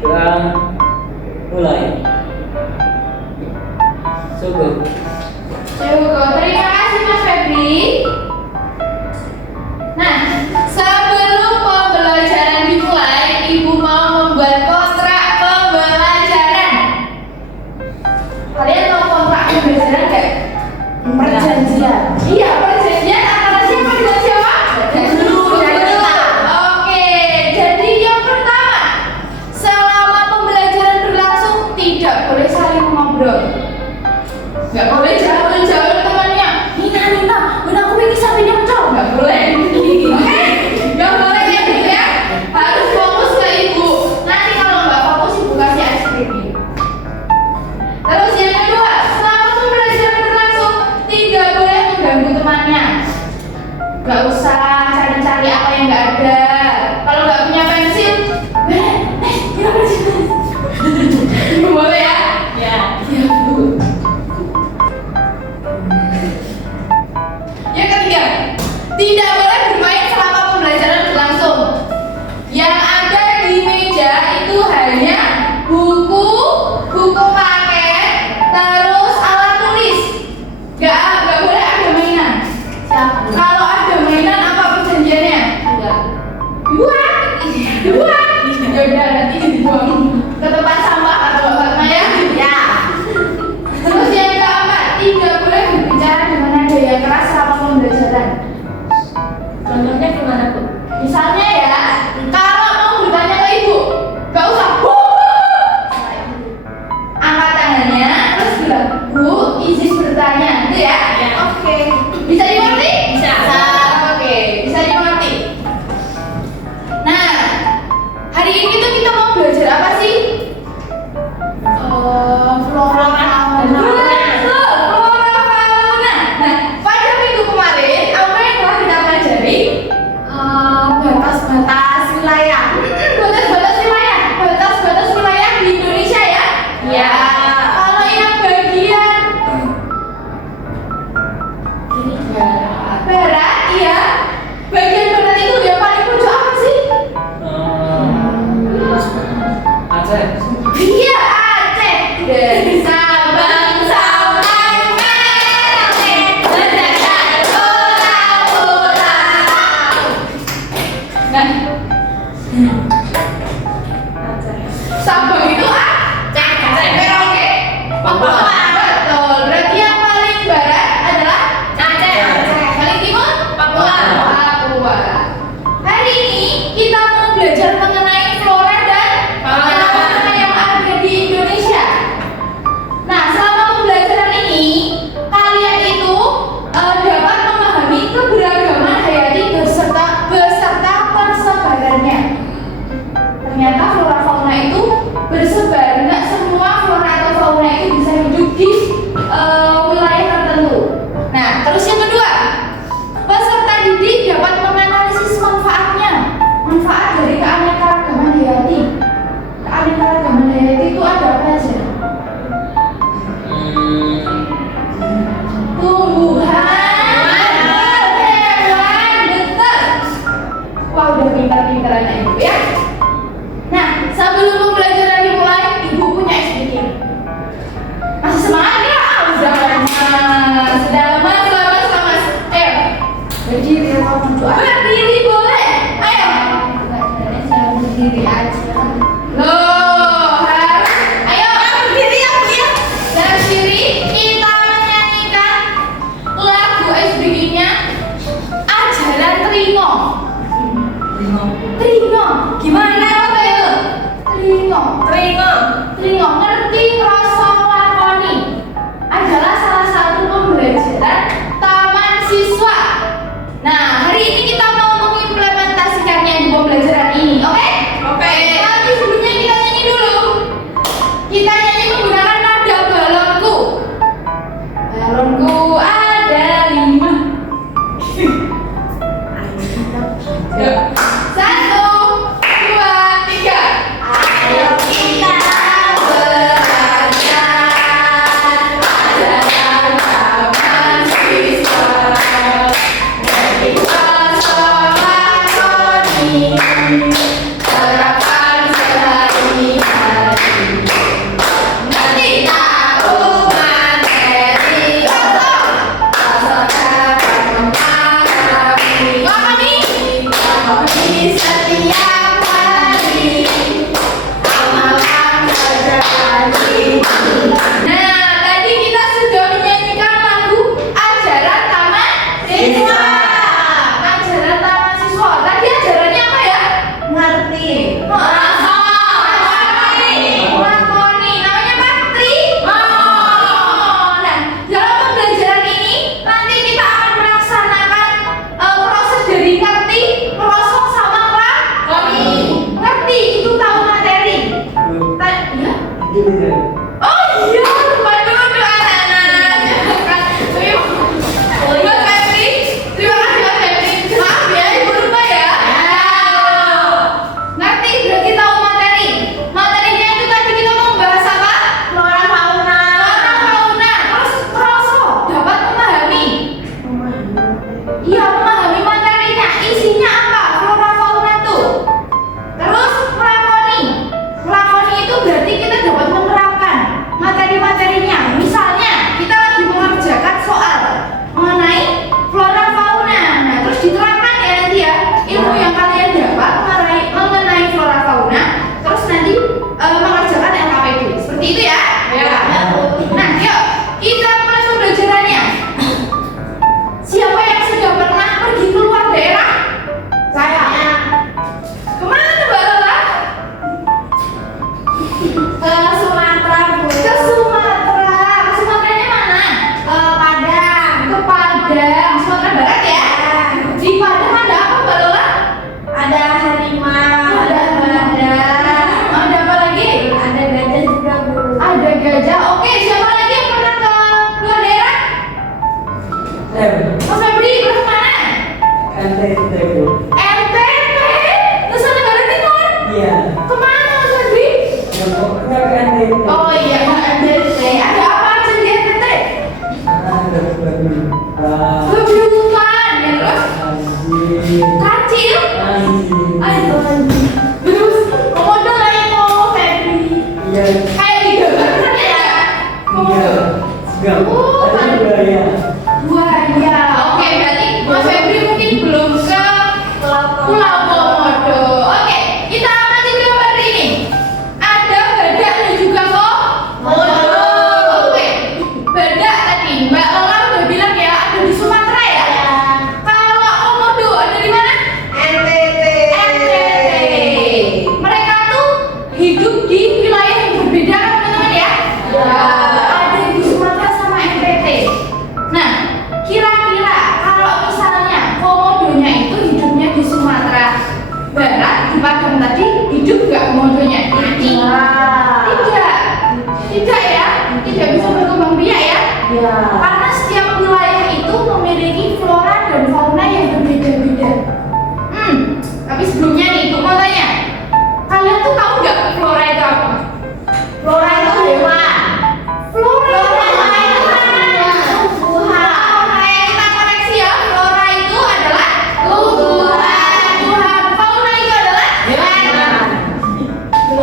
Sekarang mulai. Syukur. Syukur. Terima kasih Mas Febri. Nah, sebelum pembelajaran dimulai, Ibu mau membuat kontrak pembelajaran. Kalian mau kontrak pembelajaran nggak? Perjanjian. Iya, perjanjian antara siapa dengan siapa? Guru dan kita. Oke, jadi yang pertama, selama pembelajaran berlangsung tidak boleh saling ngobrol. Nggak boleh jauh-jauh temannya. Nina, benar aku pengen sampai nyocok. Nggak boleh. Oke, nggak boleh kayak gitu ya. Harus fokus ke ibu. Nanti kalau nggak fokus ibu kasih es krim. Terus yang kedua, selama pembelajaran berlangsung tidak boleh mengganggu temannya. Nggak usah cari-cari apa yang nggak ada. Kalau nggak punya pensil, punya pensil. Boleh ya? Ya. Ya Bu. Yang ketiga, tidak boleh bermain selama pembelajaran berlangsung. Yang ada di meja itu hanya buku, buku paket, terus alat tulis. Nggak boleh ada mainan. Siap. Kalau ada mainan apa perjanjiannya? Enggak. Dibuang. Ya udah nanti dibuang ke tempat sampah atau apa ya? Ya. Terus yang keempat, tidak boleh berbicara dengan nada yang keras selama pembelajaran. Contohnya gimana, Bu? Misalnya ya, kalau mau bertanya ke ibu, gak usah bu. Angkat tangannya, terus bilang bu, izin bertanya, gitu ya? Ya. Oke. Bisa dimengerti? Bisa. Oke, bisa dimengerti. Nah, hari ini tuh kita mau belajar apa sih? Flora fauna. Betul, flora fauna. Nah, pada minggu kemarin apa yang telah kita pelajari? Batas-batas wilayah. Batas-batas wilayah di Indonesia ya? Ya. Kalau yang bagian Ini barat. barat, iya. Bagian barat itu yang paling pojok apa sih? Aceh. Iya, Aceh. Dari Sabang sampai Merauke, mendadak pulau-pulau. Nah, Sabang itu Aceh, Merauke, Papua. Betul. Berarti yang paling barat adalah Aceh. Paling timur Papua. Papua. Hari ini kita mau belajar mengenai flora dan fauna yang ada di Indonesia.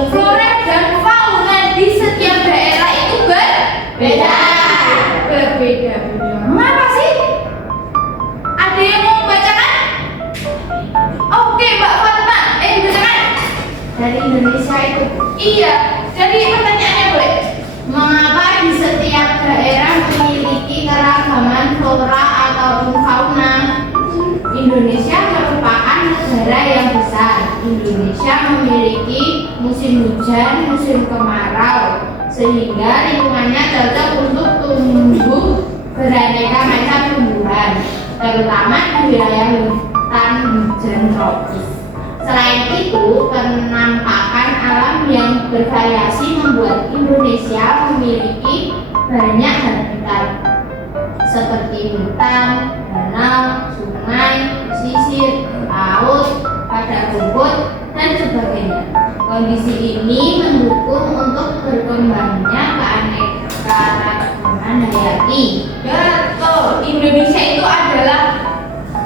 flora dan fauna di setiap daerah itu berbeda. Mengapa sih? Ada yang mau membacakan? Oke, Mbak Fatma, dibacakan. Dari Indonesia itu. Iya, jadi pertanyaannya boleh. Mengapa di setiap daerah memiliki keragaman flora ataupun fauna? Indonesia merupakan negara yang besar. Indonesia memiliki musim hujan, musim kemarau, sehingga lingkungannya cocok untuk tumbuh beraneka macam tumbuhan, terutama di wilayah hutan hujan tropis. Selain itu, penampakan alam yang bervariasi membuat Indonesia memiliki banyak habitat seperti hutan, danau, sungai, pesisir, laut, padang rumput, dan sebagainya. Kondisi ini mendukung untuk berkembangnya keanekaragaman hayati. Betul, Indonesia itu adalah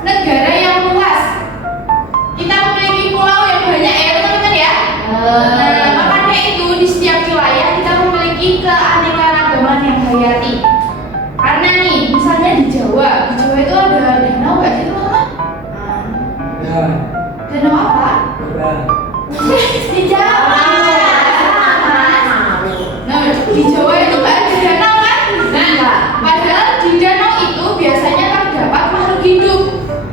negara yang luas. Kita memiliki pulau yang banyak ya teman-teman ya. Makanya itu di setiap wilayah kita memiliki keanekaragaman yang hayati. Karena nih, misalnya di Jawa itu ada danau nggak sih teman-teman? Ya. Danau apa? Udah. Di Jawa. Nah, di Jawa itu nggak ada danau kan? Nah, padahal di danau itu biasanya terdapat makhluk hidup,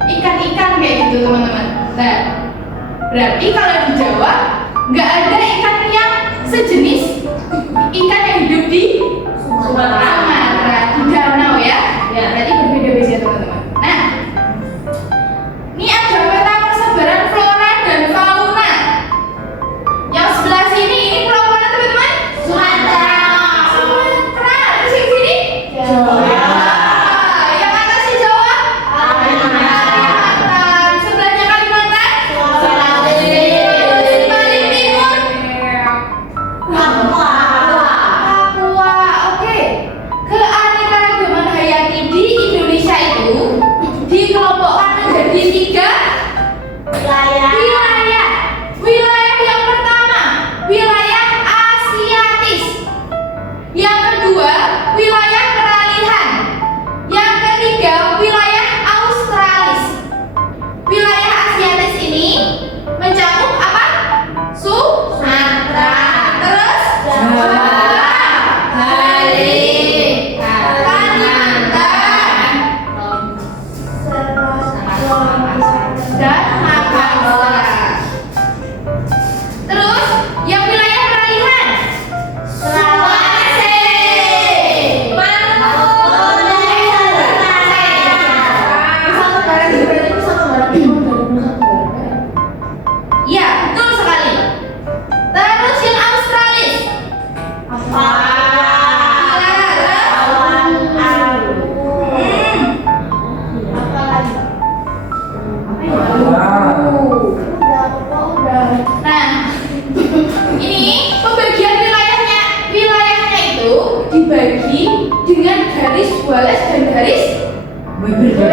ikan-ikan kayak gitu teman-teman. Nah, berarti kalau di Jawa nggak ada ikan yang sejenis ikan yang hidup di Sumatera, di danau ya. Berarti berbeda-beda teman-teman. Nah, ini ada peta persebaran flora dan fauna. Yang sebelah sini ini pulau mana teman-teman? Sumatera. Sumatera. Terus yang sini? Jawa. Yang atas di Jawa? Kalimantan. Sebelahnya Kalimantan? Sulawesi. Terus paling timur? Papua. Papua. Oke. Keanekaragaman hayati di Indonesia itu dikelompokkan menjadi 3 Wilayah. Wilayah yang pertama, wilayah Asiatis. Yang kedua, wilayah peralihan. Yang ketiga, wilayah Australis. Wilayah Asiatis ini mencakup apa? Sumatera. Terus Jawa. Bali, Kalimantan, dan Makassar. Terus yang wilayah peralihan Sulawesi, Iya, betul sekali. Terus yang Australis Nah, ini pembagian wilayahnya itu dibagi dengan garis Wallace dan garis Weber.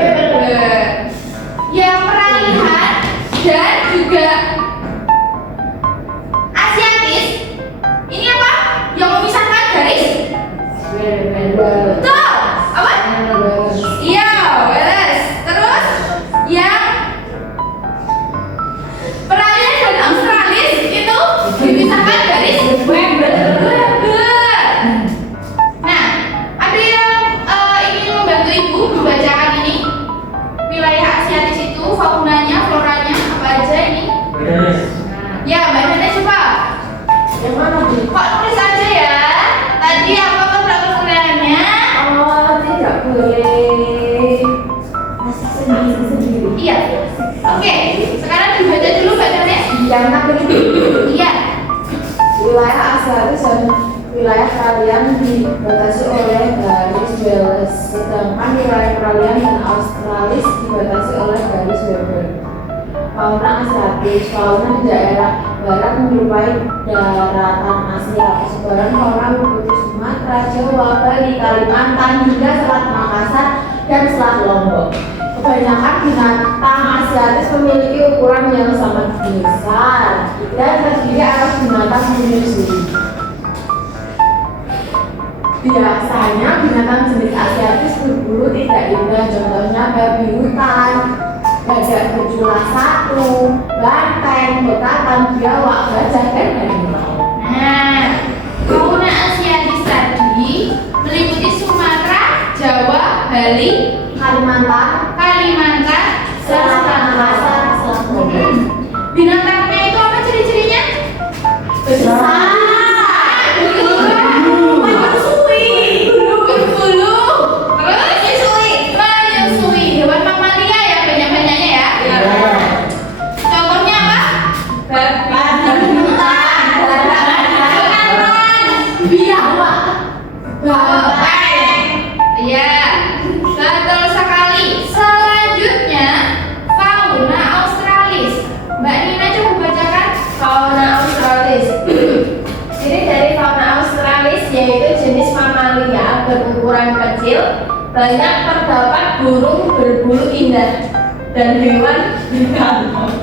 Yang peralihan dan juga Asiatis ini apa? Yang memisahkan garis betul apa? Iya, Wallace. Terus yang peralihan dan Australis itu dipisahkan garis Weber. Nah, ada yang ingin membantu ibu membacakan ini? Wilayah Asiatis itu faunanya, floranya apa aja ini? Ya, bacanya coba. Yang mana, Bu? Kok tulis aja ya? Tadi apa peraturannya? Oh, tidak boleh masih sendiri-sendiri. Iya. Oke, sekarang dibaca dulu bacanya. Yang begitu. Iya. Wilayah Asiatis dan wilayah peralihan dibatasi oleh garis Wallace, sedangkan wilayah peralihan dan Australis dibatasi oleh garis Weber. Fauna Asiatis, fauna di daerah barat menyerupai daratan Asia. Persebaran fauna meliputi Sumatera, Jawa, Bali, Kalimantan hingga Selat Makassar dan Selat Lombok. Kebanyakan binatang asiatis memiliki ukuran yang sangat besar dan terdiri atas binatang menyusui. Biasanya binatang jenis asiatis berbulu tidak indah, contohnya babi hutan, gajah berjula satu, banteng, betatan, biawak, gajah, dan harimau. Nah, fauna asiatis tadi meliputi Sumatera, Jawa, Bali, Kalimantan, Selatan, binatangnya itu apa ciri-cirinya? besar, Berbulu, menyusui. Hewan mamalia ya banyak-banyaknya ya. Contohnya apa? babi hutan, biawak, banteng. Iya, betul sekali. Selanjutnya, fauna australis. Mbak Nina coba bacakan Fauna australis. Ciri dari fauna australis yaitu jenis mamalia berukuran kecil, banyak terdapat burung berbulu indah dan hewan berkantong.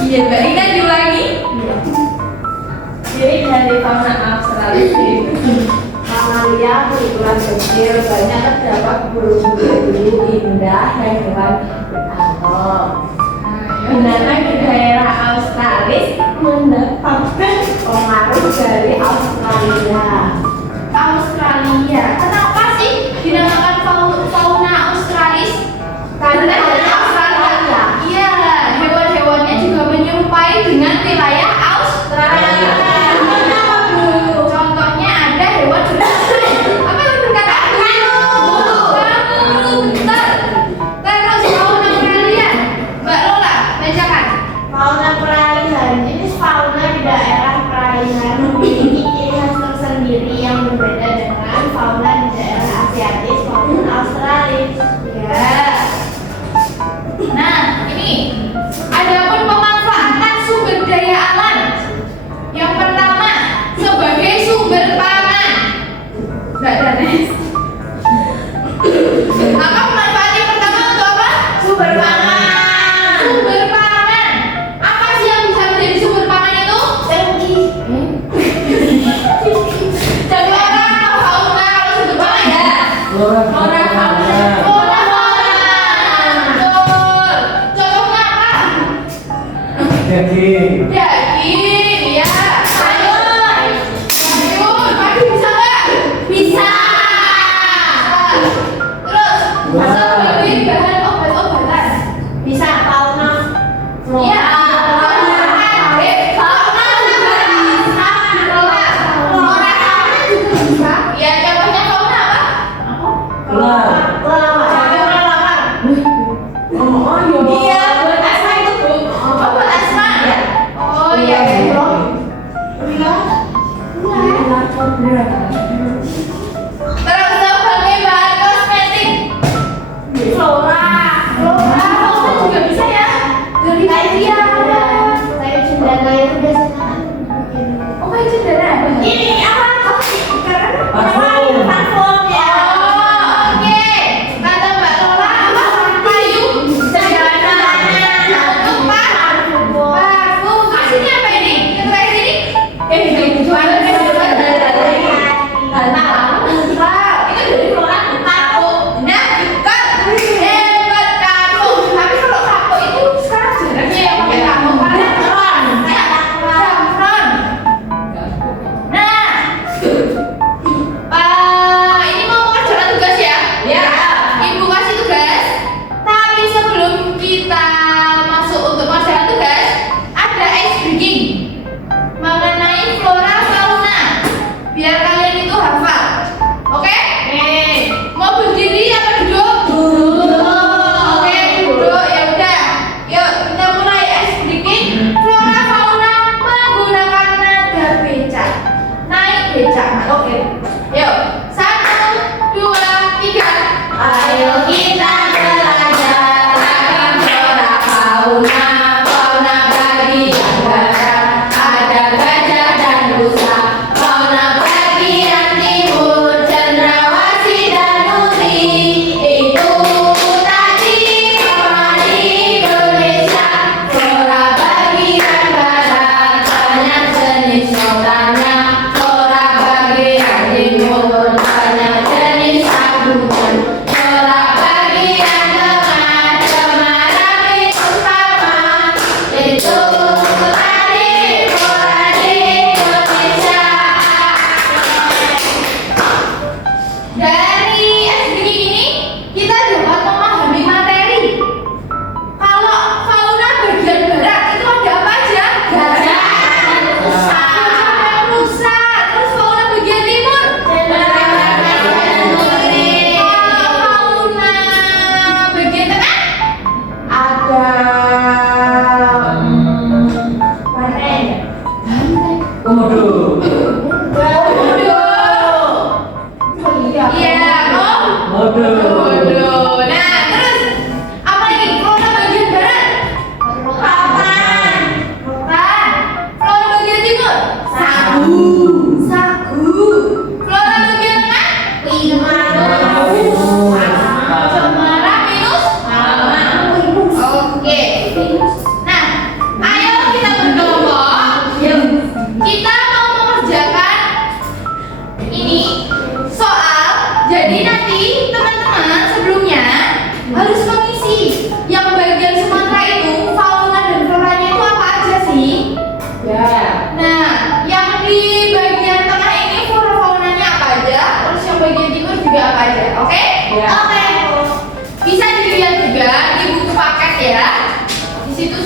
Iya, Mbak Nina diulangi. Ciri dari fauna australis yaitu mamalia berukuran kecil, banyak terdapat burung berbulu indah dan hewan berkantong. Binatang di daerah australis mendapatkan pengaruh dari Australia. Australia. Kenapa sih dinamakan fauna australis? Karena dari Australia. Iya, hewan-hewannya juga menyerupai dengan wilayah Australia. Contohnya ada hewan apa yang berkata kanguru, betul. Terus fauna peralihan, Mbak Lola, bacakan. Fauna peralihan jenis fauna di daerah peralihan memiliki ciri khas tersendiri yang berbeda dengan fauna di daerah asiatis maupun australis. Ya. Nah, ini adapun pemanfaatan sumber daya alam. Yang pertama, sebagai sumber pangan. Mbak Danes. Apa manfaat yang pertama untuk apa? Sumber pangan. Sumber pangan. Apa sih yang bisa menjadi sumber pangan itu? Jadi orang atau fauna kalau sumber pangan ya? Flora fauna. Flora fauna. Betul. Contohnya apa? Daging, ya. Sayur. Padi bisa nggak? Bisa. Terus, sebagai bahan obat-obatan. Bisa fauna Iya. Ya, contohnya fauna apa? Iya, buat asma itu bu. Oh, buat asma. Oh iya. Terus sebagai bahan kosmetik. Flora juga bisa ya. Dari dia.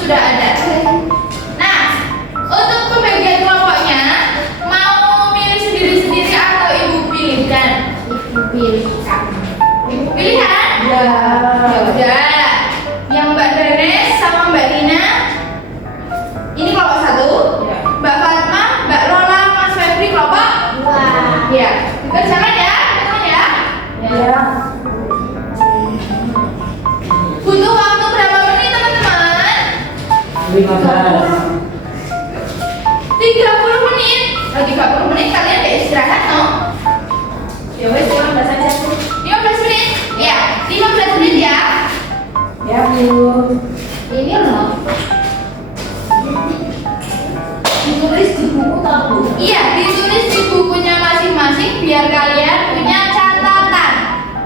sudah ada. Nah, untuk pembagian kelompoknya, mau milih sendiri-sendiri atau ibu pilihkan? Ibu pilihkan. Ibu pilihan? Ya. Ya udah. Yang Mbak Danes sama Mbak Tina, ini kelompok 1. Ya. Mbak Fatma, Mbak Lola, Mas Febri kelompok 2. ya. Dikerjakan ya, teman-teman ya. Ya. Butuh waktu berapa menit teman-teman? 15. 30 menit. Nah, 30 menit kalian gak istirahat no? Ya wes 15 aja. 15 menit? Ya, 15 menit ya. Ya Bu. Ini loh. Ditulis di buku tahu. Iya, ditulis di bukunya masing-masing biar kalian punya catatan.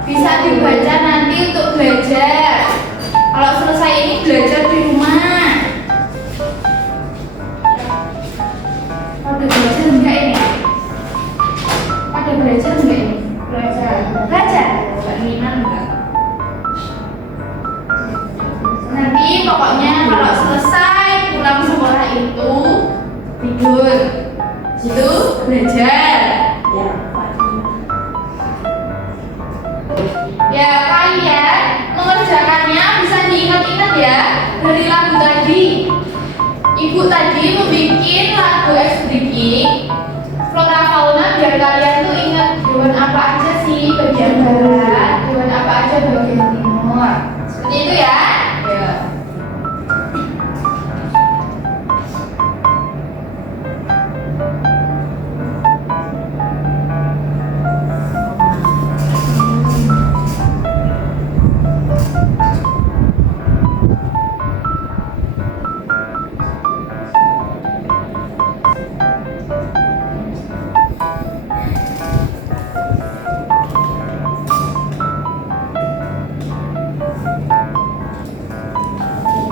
Bisa dibaca nanti untuk belajar. Kalau selesai ini belajar di rumah. Ada belajar enggak ini? Ada belajar enggak ini? Belajar. Belajar. Mbak Nina enggak? Nanti pokoknya kalau selesai pulang sekolah itu tidur, situ belajar. Ya. Ya kalian mengerjakannya bisa diingat-ingat ya dari lagu tadi. Ibu tadi membuat lagu eksplisit flora fauna biar kalian tuh ingat hewan apa aja sih bagian barat, hewan apa aja bagian timur. Seperti itu ya. Ya.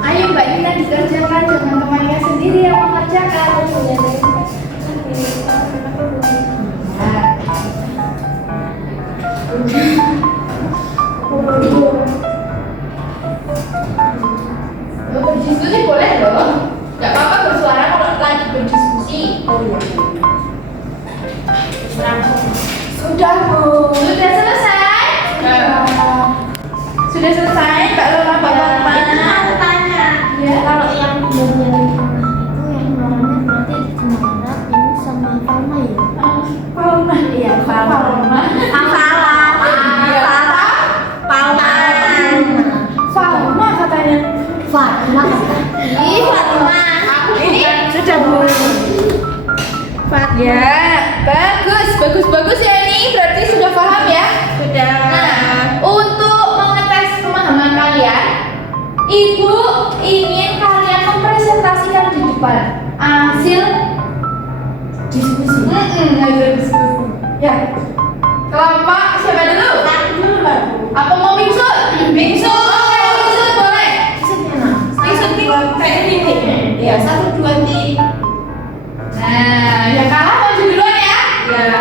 Ayo Mbak Nina dikerjakan, jangan temannya sendiri yang mengerjakan. Nah. Berdiskusi boleh loh, nggak apa-apa bersuara kalau lagi berdiskusi. Oh iya. Sudah Bu. Sudah selesai? Sudah selesai Mbak Lola, Mbak Fatma. Aku tanya. Ya. Kalau yang bagian itu yang warnanya berarti cuma darat ini sama fauna ya? Fauna. Iya, fauna. Fauna. Salah. Iya. Fauna. Fauna katanya. Fauna. Ih, fauna. Ini Sudah Bu. ya, bagus ya ini berarti sudah paham ya. Sudah. Nah, untuk mengetes pemahaman kalian, Ibu ingin kalian mempresentasikan di depan hasil Diskusi. hasil diskusi. Ya, kelompok siapa dulu? Aku dulu lah, Bu. Apa mau bingsu? Bingsu, oke bingsu boleh. Bingsu kayak ini. Ya 1 2 3. Nah, yang kalah maju duluan ya. Ya.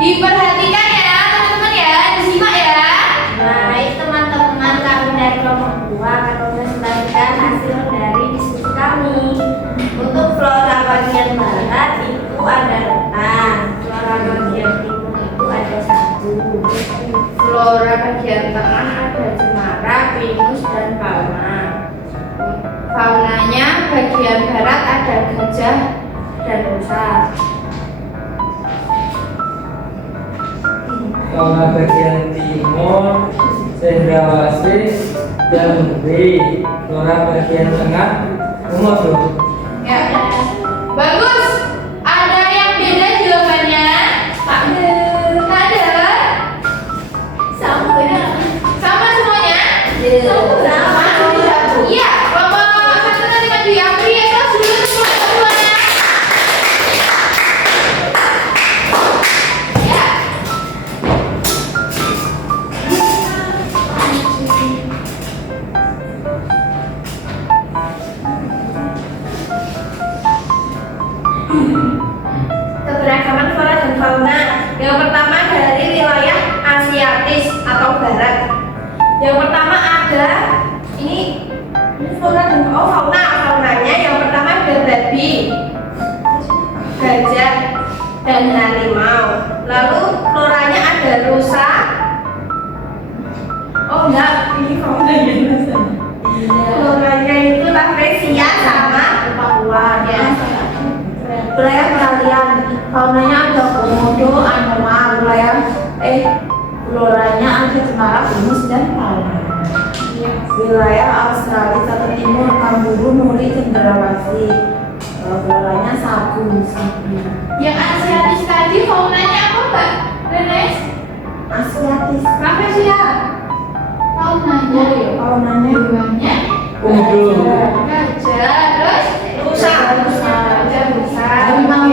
Diperhatikan ya teman-teman ya, disimak ya. Baik teman-teman, kami dari kelompok 2 akan mempresentasikan hasil dari diskusi kami. Untuk flora bagian barat itu ada renang, flora bagian timur itu ada 1. Flora bagian tengah ada cemara, pinus, dan fauna. Faunanya bagian barat ada gajah dan rusa. Fauna bagian timur, cendrawasih, dan beri. Flora bagian tengah, semua bro. Ya. Bagus. Ada yang beda jawabannya? Tak ada. Sama ya. Sama semuanya? Sama. Iya, kelompok 1 nanti maju ya. Beri aplaus dulu untuk kelompok 2 ya. Ya. Keberagaman flora dan fauna. Yang pertama dari wilayah Asiatis atau Barat. Yang pertama ada ini flora dan fauna. pinus, dan palma. Wilayah Australia Selatan Timur, kanguru, nuri, cendrawasih. Floranya sagu. Yang Asiatis tadi faunanya apa Mbak Renes? Asiatis. Apa sih ya? Faunanya. Faunanya Hewannya Unggu. gajah, terus rusa. gajah rusa. Harimau.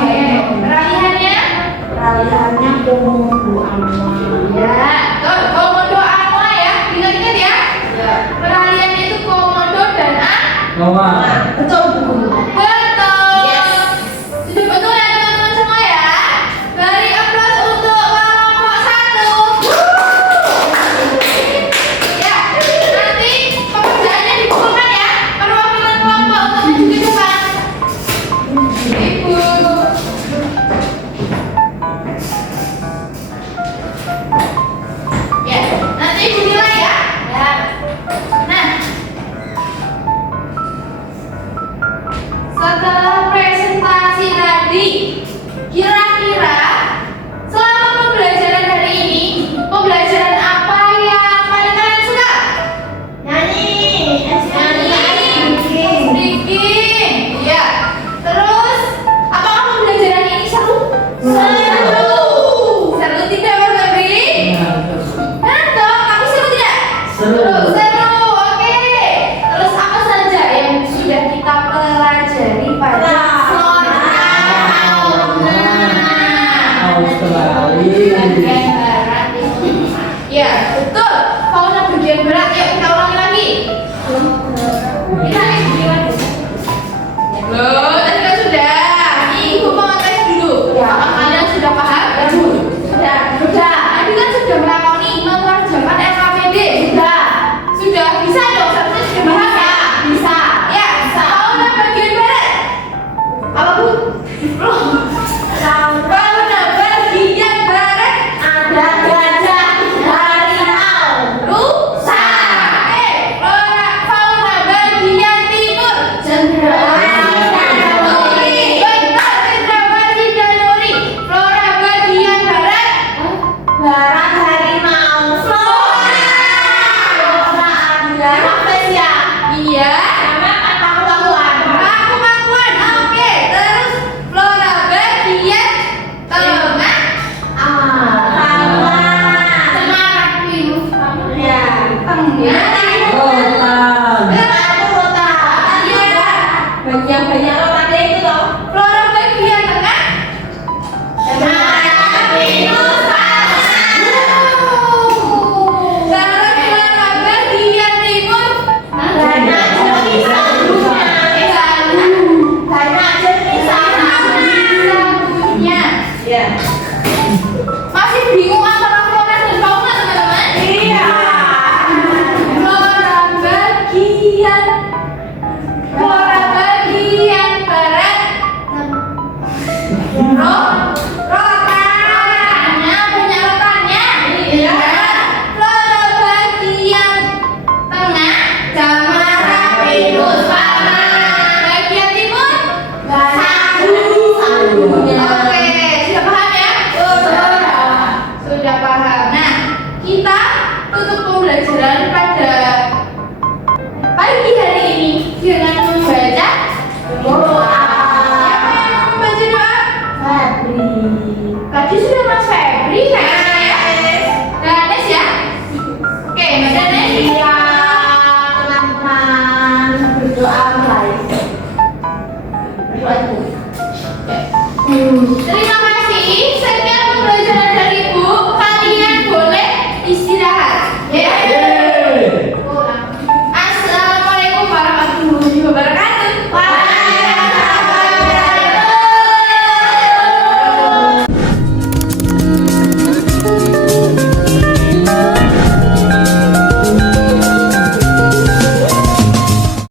Peralihannya? Peralihannya komodo anua. Ya, tuh komodo anua ya. Ingat-ingat ya. Peralihannya itu komodo dan Noah. Betul Bu. betul. Sudah betul ya teman-teman semua ya. Beri aplaus untuk kelompok 1. Ya, nanti pekerjaannya dikumpulkan ya. Perwakilan kelompok untuk maju ke depan. Ibu. Ya, nanti ibu nilai ya. Ya. Nah, setelah presentasi tadi, kira-kira selama pembelajaran hari ini, pembelajaran apa yang paling kalian suka? Nyanyi. Speaking. Iya. Terus, apakah pembelajaran ini seru? Seru. Seru tidak, Mas Febri? Kan dong, tapi seru tidak? Seru. Seru, oke. Terus apa saja yang sudah kita pelajari pada sore Australia. bagian barat? Ya, betul. Fauna bagian barat, yuk kita ulangi lagi. Kita ulangi lagi. Loh, tadi kan sudah. Nih, ibu mau tes dulu. Apakah kalian sudah paham? Sudah. Tadi kan sudah melakoni menerjemahkan LKPD. Sudah bisa dong, seharusnya sudah paham ya? Bisa. Ya, fauna bagian barat. Apa Bu? Fauna bagian barat Ada gajah, harimau, rusa. Fauna bagian timur cendrawasih, dan nuri. betul, cendrawasih dan nuri. Flora bagian barat Barat harimau, flora. Flora ada rafflesia. iya. Sama paku-pakuan. Paku-pakuan, oke. Terus flora bagian tengah Semarang Pinus Ya. tengah Rotan. iya. Banyak-banyak